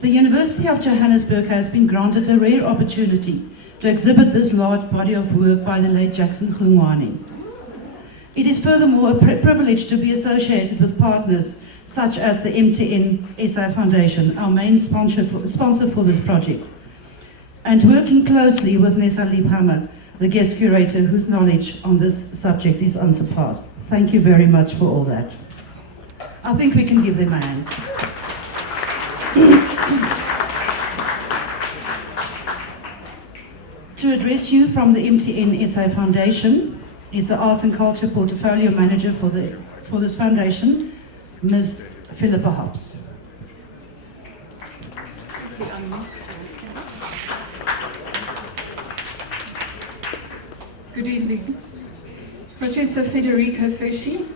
The University of Johannesburg has been granted a rare opportunity to exhibit this large body of work by the late Jackson Hlungwani. It is furthermore a privilege to be associated with partners such as the MTN SA Foundation, our main sponsor for this project, and working closely with Nessa Liebhammer, the guest curator whose knowledge on this subject is unsurpassed. Thank you very much for all that. I think we can give them a hand. To address you from the MTN SA Foundation is the Arts and Culture Portfolio Manager for this foundation, Ms. Philippa Hobbs. Good evening. Professor Federico Threshing,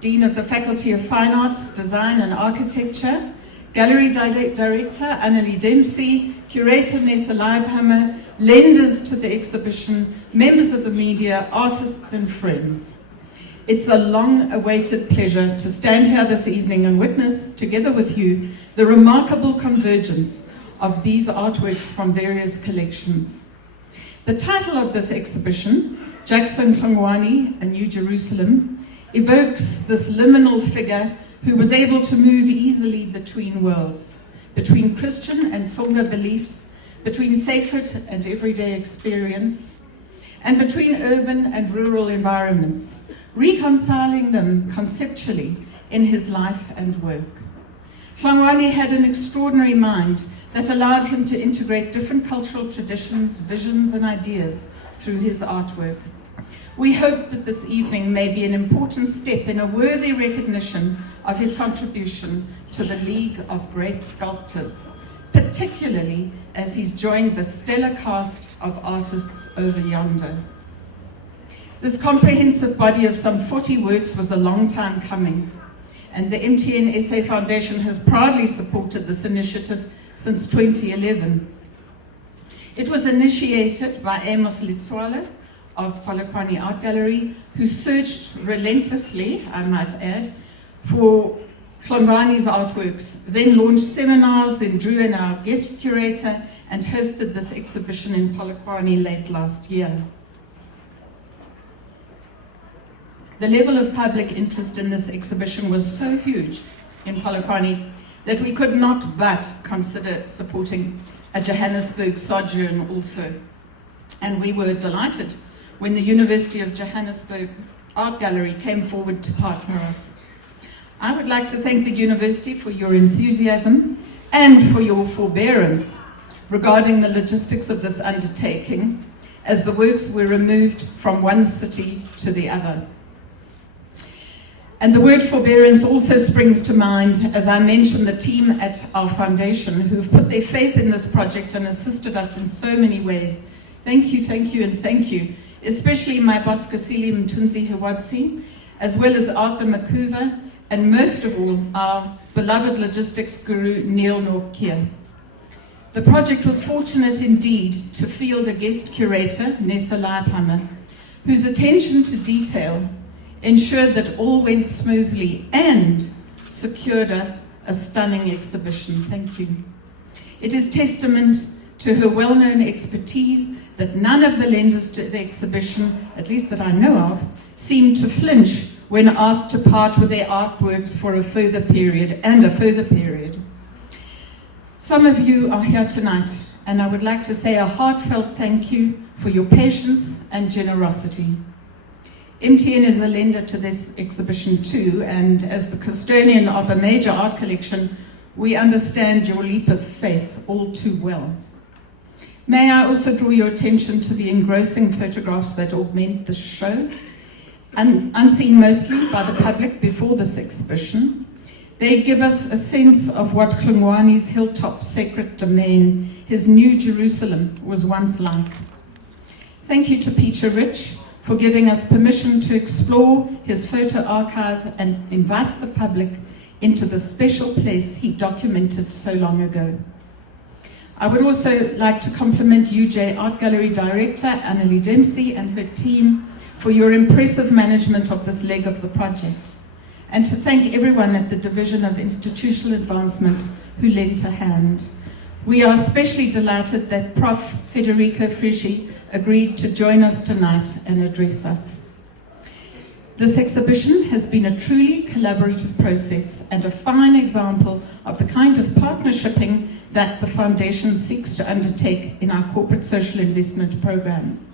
Dean of the Faculty of Fine Arts, Design and Architecture, Gallery Director Annelie Dempsey, Curator Nessa Liebhammer, lenders to the exhibition, members of the media, artists and friends. It's a long-awaited pleasure to stand here this evening and witness, together with you, the remarkable convergence of these artworks from various collections. The title of this exhibition, Jackson Hlungwani, A New Jerusalem, evokes this liminal figure who was able to move easily between worlds, between Christian and Tsonga beliefs, between sacred and everyday experience, and between urban and rural environments, reconciling them conceptually in his life and work. Hlungwani had an extraordinary mind that allowed him to integrate different cultural traditions, visions, and ideas through his artwork. We hope that this evening may be an important step in a worthy recognition of his contribution to the League of Great Sculptors, particularly as he's joined the stellar cast of artists over yonder. This comprehensive body of some 40 works was a long time coming, and the MTN SA Foundation has proudly supported this initiative since 2011. It was initiated by Amos Litswala of Polokwane Art Gallery, who searched relentlessly, I might add, for Hlungwani's artworks, then launched seminars, then drew in our guest curator, and hosted this exhibition in Polokwane late last year. The level of public interest in this exhibition was so huge in Polokwane that we could not but consider supporting a Johannesburg sojourn also. And we were delighted when the University of Johannesburg Art Gallery came forward to partner us. I would like to thank the university for your enthusiasm and for your forbearance regarding the logistics of this undertaking, as the works were removed from one city to the other. And the word forbearance also springs to mind as I mention the team at our foundation who've put their faith in this project and assisted us in so many ways. Thank you, and thank you. Especially my boss Kasili Mtunzi Hiwadzi, as well as Arthur Makuva, and most of all, our beloved logistics guru, Neil Norkia. The project was fortunate indeed to field a guest curator, Nessa Liebhammer, whose attention to detail ensured that all went smoothly and secured us a stunning exhibition. Thank you. It is testament to her well-known expertise that none of the lenders to the exhibition, at least that I know of, seemed to flinch when asked to part with their artworks for a further period. Some of you are here tonight, and I would like to say a heartfelt thank you for your patience and generosity. MTN is a lender to this exhibition too, and as the custodian of a major art collection, we understand your leap of faith all too well. May I also draw your attention to the engrossing photographs that augment the show, unseen mostly by the public before this exhibition. They give us a sense of what Hlungwani's hilltop sacred domain, his New Jerusalem, was once like. Thank you to Peter Rich for giving us permission to explore his photo archive and invite the public into the special place he documented so long ago. I would also like to compliment UJ Art Gallery Director Annelie Dempsey and her team for your impressive management of this leg of the project, and to thank everyone at the Division of Institutional Advancement who lent a hand. We are especially delighted that Prof. Federico Freschi agreed to join us tonight and address us. This exhibition has been a truly collaborative process and a fine example of the kind of partnershiping that the Foundation seeks to undertake in our corporate social investment programs.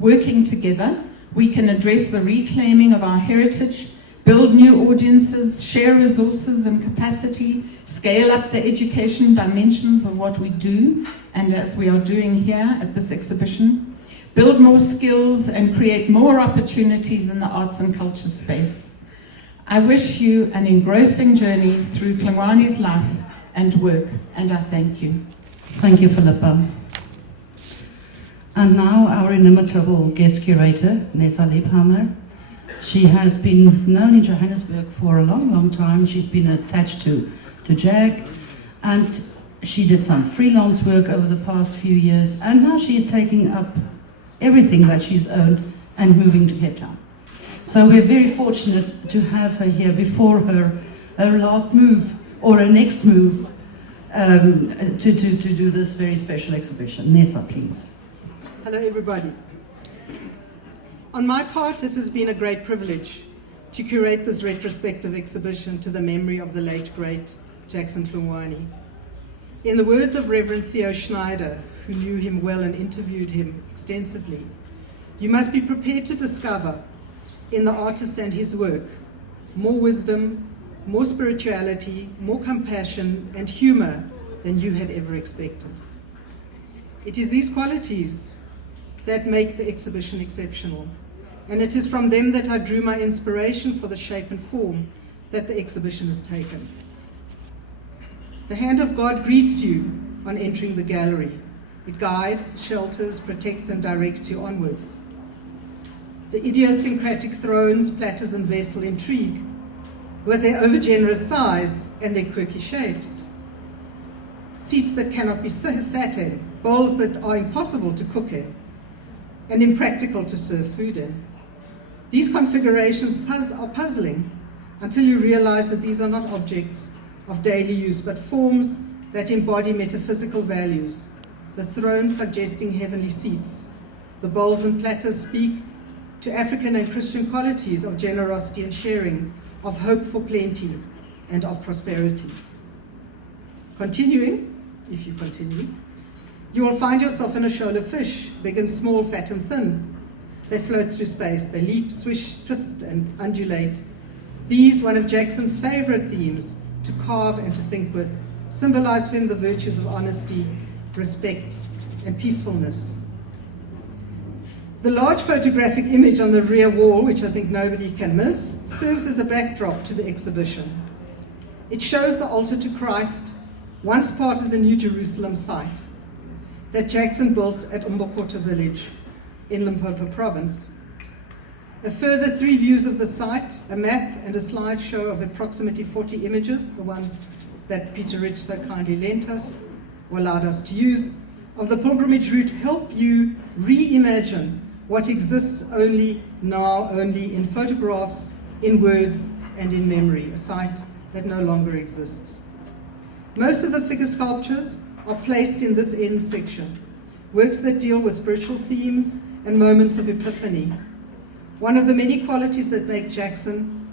Working together, we can address the reclaiming of our heritage, build new audiences, share resources and capacity, scale up the education dimensions of what we do, and as we are doing here at this exhibition, build more skills and create more opportunities in the arts and culture space. I wish you an engrossing journey through Hlungwani's life and work, and I thank you. Thank you, Philippa. And now our inimitable guest curator, Nessa Liebhammer. She has been known in Johannesburg for a long, long time. She's been attached to JAG, and she did some freelance work over the past few years, and now she is taking up everything that she's owned and moving to Cape Town. So we're very fortunate to have her here before her last move, or her next move, to do this very special exhibition. Nessa, please. Hello, everybody. On my part, it has been a great privilege to curate this retrospective exhibition to the memory of the late, great Jackson Hlungwani. In the words of Reverend Theo Schneider, who knew him well and interviewed him extensively, you must be prepared to discover in the artist and his work more wisdom, more spirituality, more compassion and humor than you had ever expected. It is these qualities that make the exhibition exceptional. And it is from them that I drew my inspiration for the shape and form that the exhibition has taken. The hand of God greets you on entering the gallery. It guides, shelters, protects, and directs you onwards. The idiosyncratic thrones, platters, and vessel intrigue with their overgenerous size and their quirky shapes. Seats that cannot be sat in, bowls that are impossible to cook in, and impractical to serve food in. These configurations are puzzling until you realize that these are not objects of daily use, but forms that embody metaphysical values. The throne suggesting heavenly seats. The bowls and platters speak to African and Christian qualities of generosity and sharing, of hope for plenty, and of prosperity. Continuing, if you continue, you will find yourself in a shoal of fish, big and small, fat and thin. They float through space, they leap, swish, twist, and undulate. These, one of Jackson's favorite themes, to carve and to think with, symbolize for him the virtues of honesty, respect, and peacefulness. The large photographic image on the rear wall, which I think nobody can miss, serves as a backdrop to the exhibition. It shows the altar to Christ, once part of the New Jerusalem site that Jackson built at Umbokota village in Limpopo province. A further 3 views of the site, a map and a slideshow of approximately 40 images, the ones that Peter Rich so kindly lent us, or allowed us to use, of the pilgrimage route help you reimagine what exists only now, only in photographs, in words, and in memory, a site that no longer exists. Most of the figure sculptures are placed in this end section, works that deal with spiritual themes and moments of epiphany. One of the many qualities that make Jackson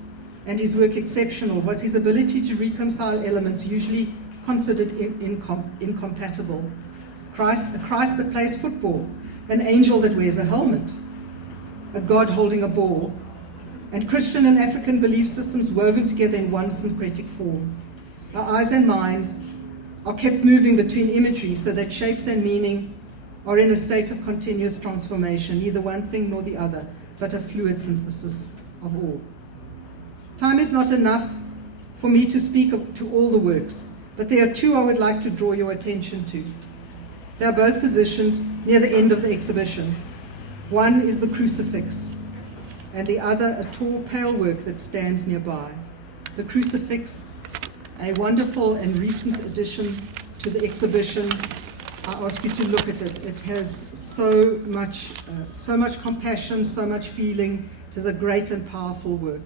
and his work exceptional was his ability to reconcile elements usually considered incompatible. A Christ that plays football, an angel that wears a helmet, a God holding a ball, and Christian and African belief systems woven together in one syncretic form. Our eyes and minds are kept moving between imagery so that shapes and meaning are in a state of continuous transformation, neither one thing nor the other, but a fluid synthesis of all. Time is not enough for me to speak to all the works, but there are 2 I would like to draw your attention to. They are both positioned near the end of the exhibition. One is the Crucifix, and the other a tall, pale work that stands nearby. The Crucifix, a wonderful and recent addition to the exhibition. I ask you to look at it. It has so much compassion, so much feeling. It is a great and powerful work.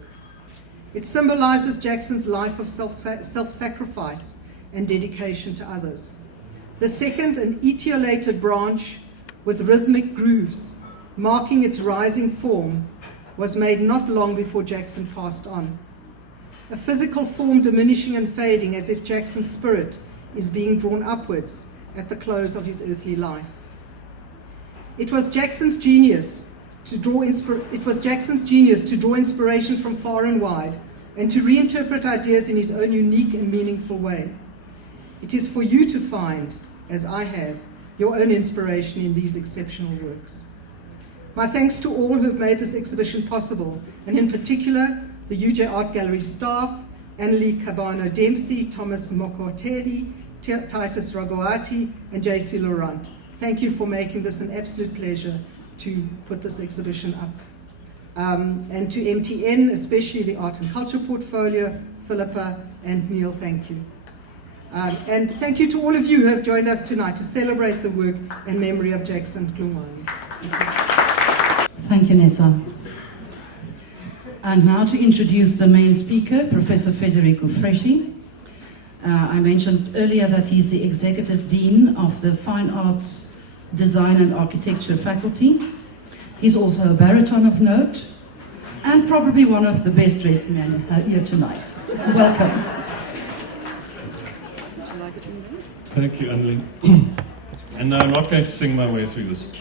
It symbolizes Jackson's life of self-sacrifice and dedication to others. The second, an etiolated branch with rhythmic grooves, marking its rising form, was made not long before Jackson passed on. A physical form diminishing and fading as if Jackson's spirit is being drawn upwards at the close of his earthly life. It was Jackson's genius to draw inspiration from far and wide and to reinterpret ideas in his own unique and meaningful way. It is for you to find, as I have, your own inspiration in these exceptional works. My thanks to all who have made this exhibition possible, and in particular, the UJ Art Gallery staff, Annalie Cabano-Dempsey, Thomas Mokotelli, Titus Ragoati, and JC Laurent. Thank you for making this an absolute pleasure to put this exhibition up. And to MTN, especially the Art and Culture Portfolio, Philippa and Neil, thank you. And thank you to all of you who have joined us tonight to celebrate the work and memory of Jackson Hlungwani. Thank you, Nessa. And now to introduce the main speaker, Professor Federico Threshing. I mentioned earlier that he's the Executive Dean of the Fine Arts, Design and Architecture faculty. He's also a baritone of note, and probably one of the best dressed men here tonight. Welcome. Thank you, Annalie. And no, I'm not going to sing my way through this.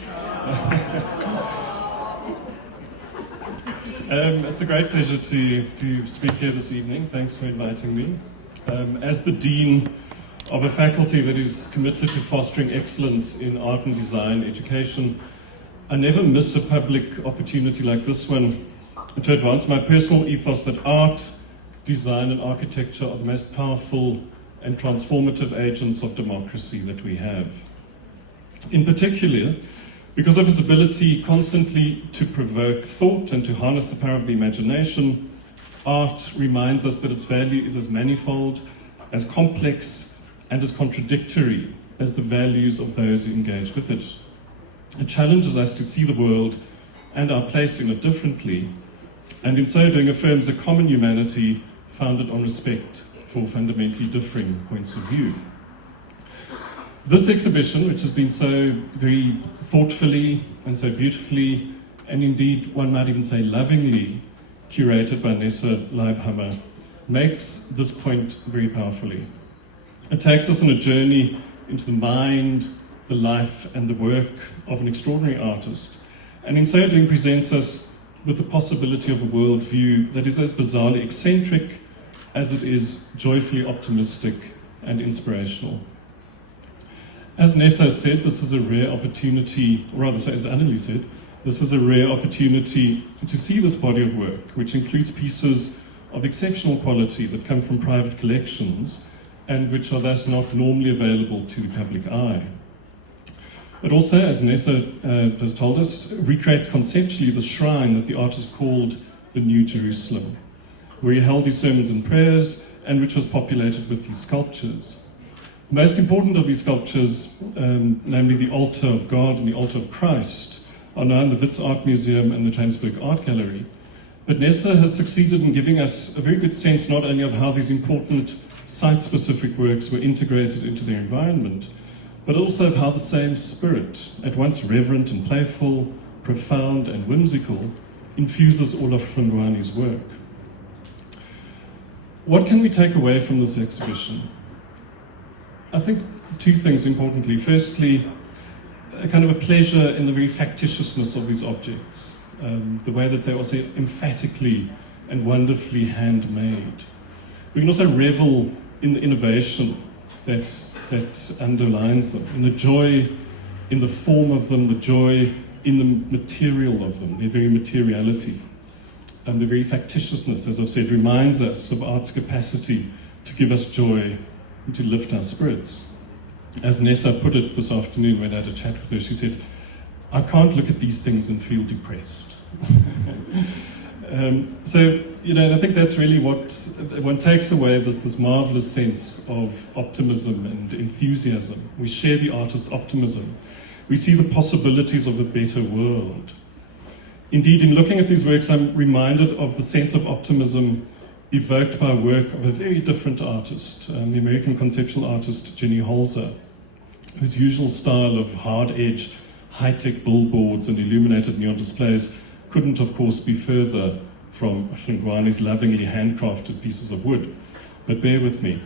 It's a great pleasure to speak here this evening. Thanks for inviting me. As the Dean of a faculty that is committed to fostering excellence in art and design education, I never miss a public opportunity like this one to advance my personal ethos that art, design and architecture are the most powerful and transformative agents of democracy that we have. In particular, because of its ability constantly to provoke thought and to harness the power of the imagination, art reminds us that its value is as manifold, as complex, and as contradictory as the values of those who engage with it. It challenges us to see the world and our place in it differently, and in so doing affirms a common humanity founded on respect for fundamentally differing points of view. This exhibition, which has been so very thoughtfully and so beautifully, and indeed one might even say lovingly, curated by Nessa Leibhammer, makes this point very powerfully. It takes us on a journey into the mind, the life and the work of an extraordinary artist, and in so doing presents us with the possibility of a worldview that is as bizarrely eccentric as it is joyfully optimistic and inspirational. As Nessa said, this is a rare opportunity, or rather, as Annalie said, this is a rare opportunity to see this body of work, which includes pieces of exceptional quality that come from private collections and which are thus not normally available to the public eye. It also, as Nessa has told us, recreates conceptually the shrine that the artist called the New Jerusalem, where he held his sermons and prayers, and which was populated with these sculptures. The most important of these sculptures, namely the altar of God and the altar of Christ, are now in the Wits Art Museum and the Johannesburg Art Gallery. But Nessa has succeeded in giving us a very good sense not only of how these important site-specific works were integrated into their environment, but also of how the same spirit, at once reverent and playful, profound and whimsical, infuses all of Hlungwani's work. What can we take away from this exhibition? I think two things importantly. Firstly, a kind of a pleasure in the very factitiousness of these objects, the way that they're also emphatically and wonderfully handmade. We can also revel in the innovation that underlines them, in the joy in the form of them, the joy in the material of them, their very materiality. And the very factitiousness, as I've said, reminds us of art's capacity to give us joy and to lift our spirits. As Nessa put it this afternoon when I had a chat with her, she said, I can't look at these things and feel depressed. So, and I think that's really what one takes away, this marvelous sense of optimism and enthusiasm. We share the artist's optimism. We see the possibilities of a better world. Indeed, in looking at these works, I'm reminded of the sense of optimism evoked by work of a very different artist, the American conceptual artist Jenny Holzer, whose usual style of hard-edge, high-tech billboards and illuminated neon displays couldn't, of course, be further from Hlungwani's lovingly handcrafted pieces of wood. But bear with me.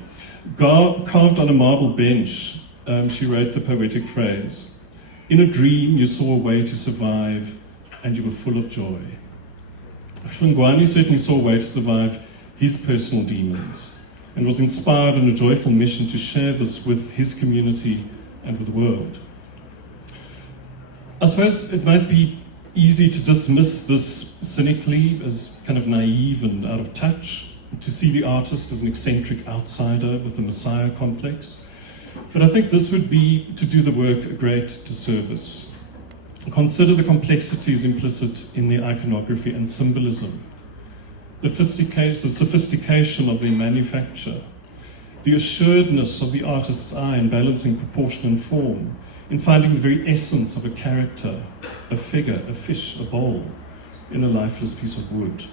Carved on a marble bench, she wrote the poetic phrase, "In a dream you saw a way to survive and you were full of joy." Hlungwani certainly saw a way to survive his personal demons and was inspired in a joyful mission to share this with his community and with the world. I suppose it might be easy to dismiss this cynically as kind of naive and out of touch, to see the artist as an eccentric outsider with a messiah complex. But I think this would be to do the work a great disservice. Consider the complexities implicit in the iconography and symbolism, the sophistication of their manufacture, the assuredness of the artist's eye in balancing proportion and form, in finding the very essence of a character, a figure, a fish, a bowl, in a lifeless piece of wood.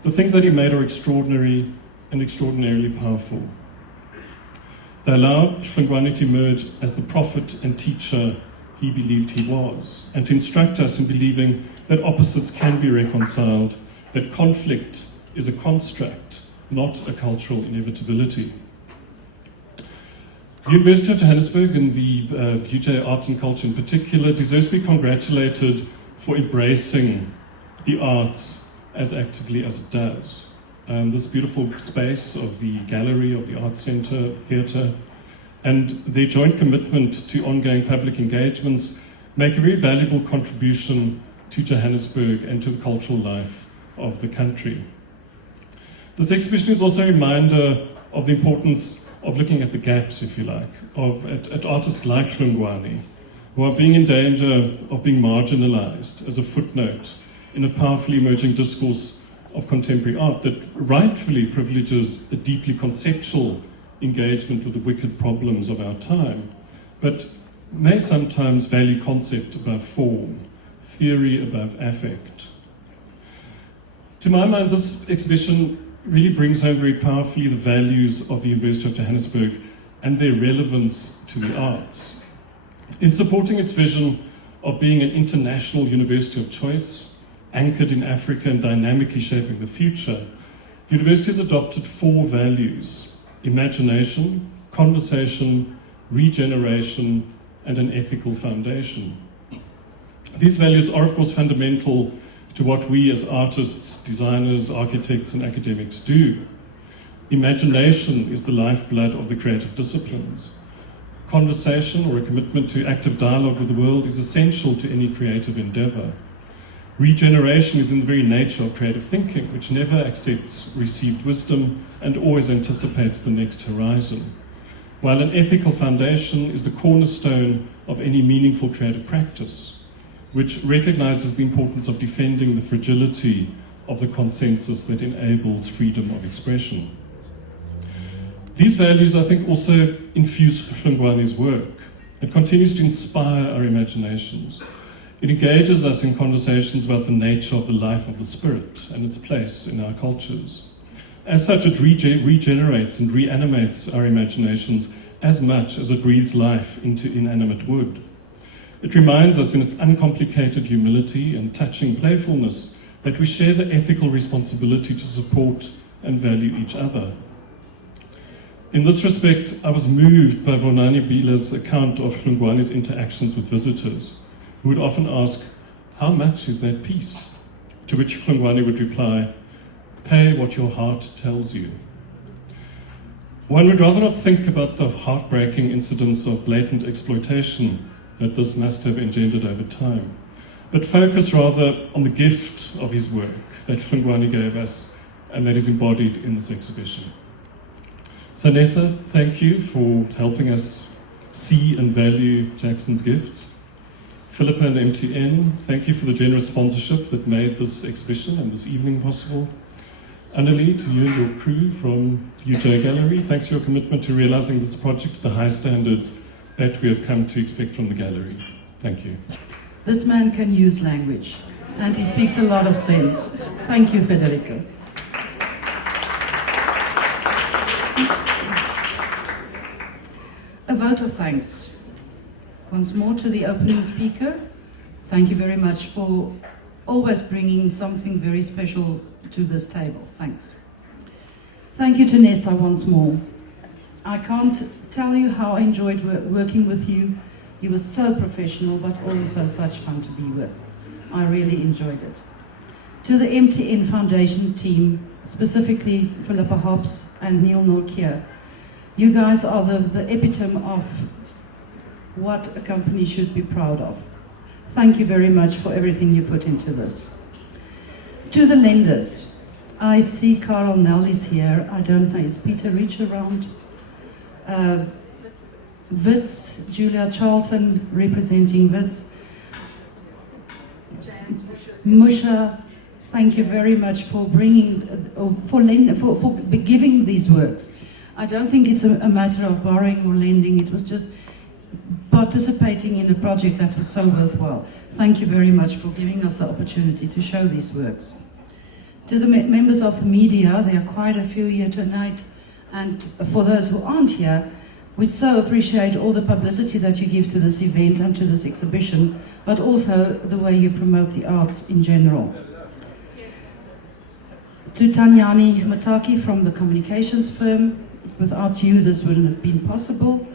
The things that he made are extraordinary and extraordinarily powerful. They allowed Hlungwani to emerge as the prophet and teacher he believed he was, and to instruct us in believing that opposites can be reconciled, that conflict is a construct, not a cultural inevitability. The University of Johannesburg and the UJ Arts and Culture in particular deserves to be congratulated for embracing the arts as actively as it does. This beautiful space of the gallery, of the Arts Centre, theatre, and their joint commitment to ongoing public engagements make a very valuable contribution to Johannesburg and to the cultural life of the country. This exhibition is also a reminder of the importance of looking at the gaps, if you like, at artists like Hlungwani, who are being in danger of being marginalized as a footnote in a powerfully emerging discourse of contemporary art that rightfully privileges a deeply conceptual engagement with the wicked problems of our time, but may sometimes value concept above form, theory above affect. To my mind, this exhibition really brings home very powerfully the values of the University of Johannesburg and their relevance to the arts. In supporting its vision of being an international university of choice, anchored in Africa and dynamically shaping the future, the university has adopted 4 values: imagination, conversation, regeneration, and an ethical foundation. These values are, of course, fundamental to what we as artists, designers, architects, and academics do. Imagination is the lifeblood of the creative disciplines. Conversation, or a commitment to active dialogue with the world, is essential to any creative endeavor. Regeneration is in the very nature of creative thinking, which never accepts received wisdom and always anticipates the next horizon. While an ethical foundation is the cornerstone of any meaningful creative practice, which recognizes the importance of defending the fragility of the consensus that enables freedom of expression. These values, I think, also infuse Hlungwani's work. It continues to inspire our imaginations. It engages us in conversations about the nature of the life of the spirit and its place in our cultures. As such, it regenerates and reanimates our imaginations as much as it breathes life into inanimate wood. It reminds us in its uncomplicated humility and touching playfulness that we share the ethical responsibility to support and value each other. In this respect, I was moved by Vonani Bila's account of Hlungwani's interactions with visitors, who would often ask, "How much is that piece?" To which Hlungwani would reply, "Pay what your heart tells you." One would rather not think about the heartbreaking incidents of blatant exploitation that this must have engendered over time, but focus rather on the gift of his work that Hlungwani gave us and that is embodied in this exhibition. So Nessa, thank you for helping us see and value Jackson's gifts. Philippa and MTN, thank you for the generous sponsorship that made this exhibition and this evening possible. Annalie, to you and your crew from the UJ Gallery, thanks for your commitment to realizing this project to the high standards that we have come to expect from the gallery. Thank you. This man can use language, and he speaks a lot of sense. Thank you, Federico. A vote of thanks once more to the opening speaker. Thank you very much for always bringing something very special to this table. Thanks. Thank you to Nessa once more. I can't tell you how I enjoyed working with you. You were so professional, but also such fun to be with. I really enjoyed it. To the MTN Foundation team, specifically Philippa Hobbs and Neil Norkier, you guys are the epitome of what a company should be proud of. Thank you very much for everything you put into this. To the lenders, I see Carl Nelly's here. I don't know, is Peter Rich around? Wits, Julia Charlton representing Wits. Musha, thank you very much for bringing, for giving these works. I don't think it's a matter of borrowing or lending. It was just participating in a project that was so worthwhile. Thank you very much for giving us the opportunity to show these works. To the members of the media, there are quite a few here tonight, and for those who aren't here, we so appreciate all the publicity that you give to this event and to this exhibition, but also the way you promote the arts in general. To Tanyani Mataki from the communications firm, without you this wouldn't have been possible,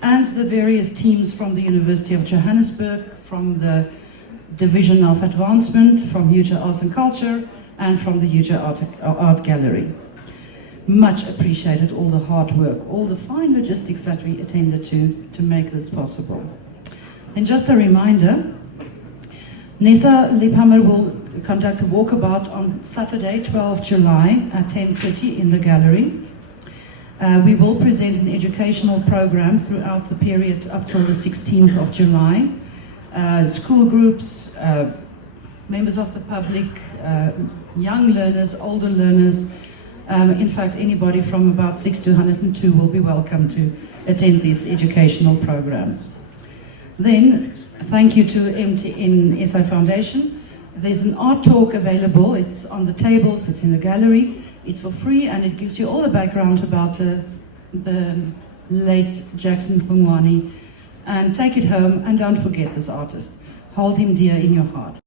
and the various teams from the University of Johannesburg, from the Division of Advancement, from UJ Arts and Culture, and from the UJ Art Gallery. Much appreciated all the hard work, all the fine logistics that we attended to make this possible. And just a reminder, Nessa Liebhammer will conduct a walkabout on Saturday, 12 July at 10:30 in the gallery. We will present an educational program throughout the period up till the 16th of July. School groups, members of the public, young learners, older learners, in fact anybody from about 6 to 102 will be welcome to attend these educational programs. Then, thank you to MTN SA Foundation. There's an art talk available. It's on the tables, it's in the gallery. It's for free and it gives you all the background about the late Jackson Hlungwani. And take it home and don't forget this artist. Hold him dear in your heart.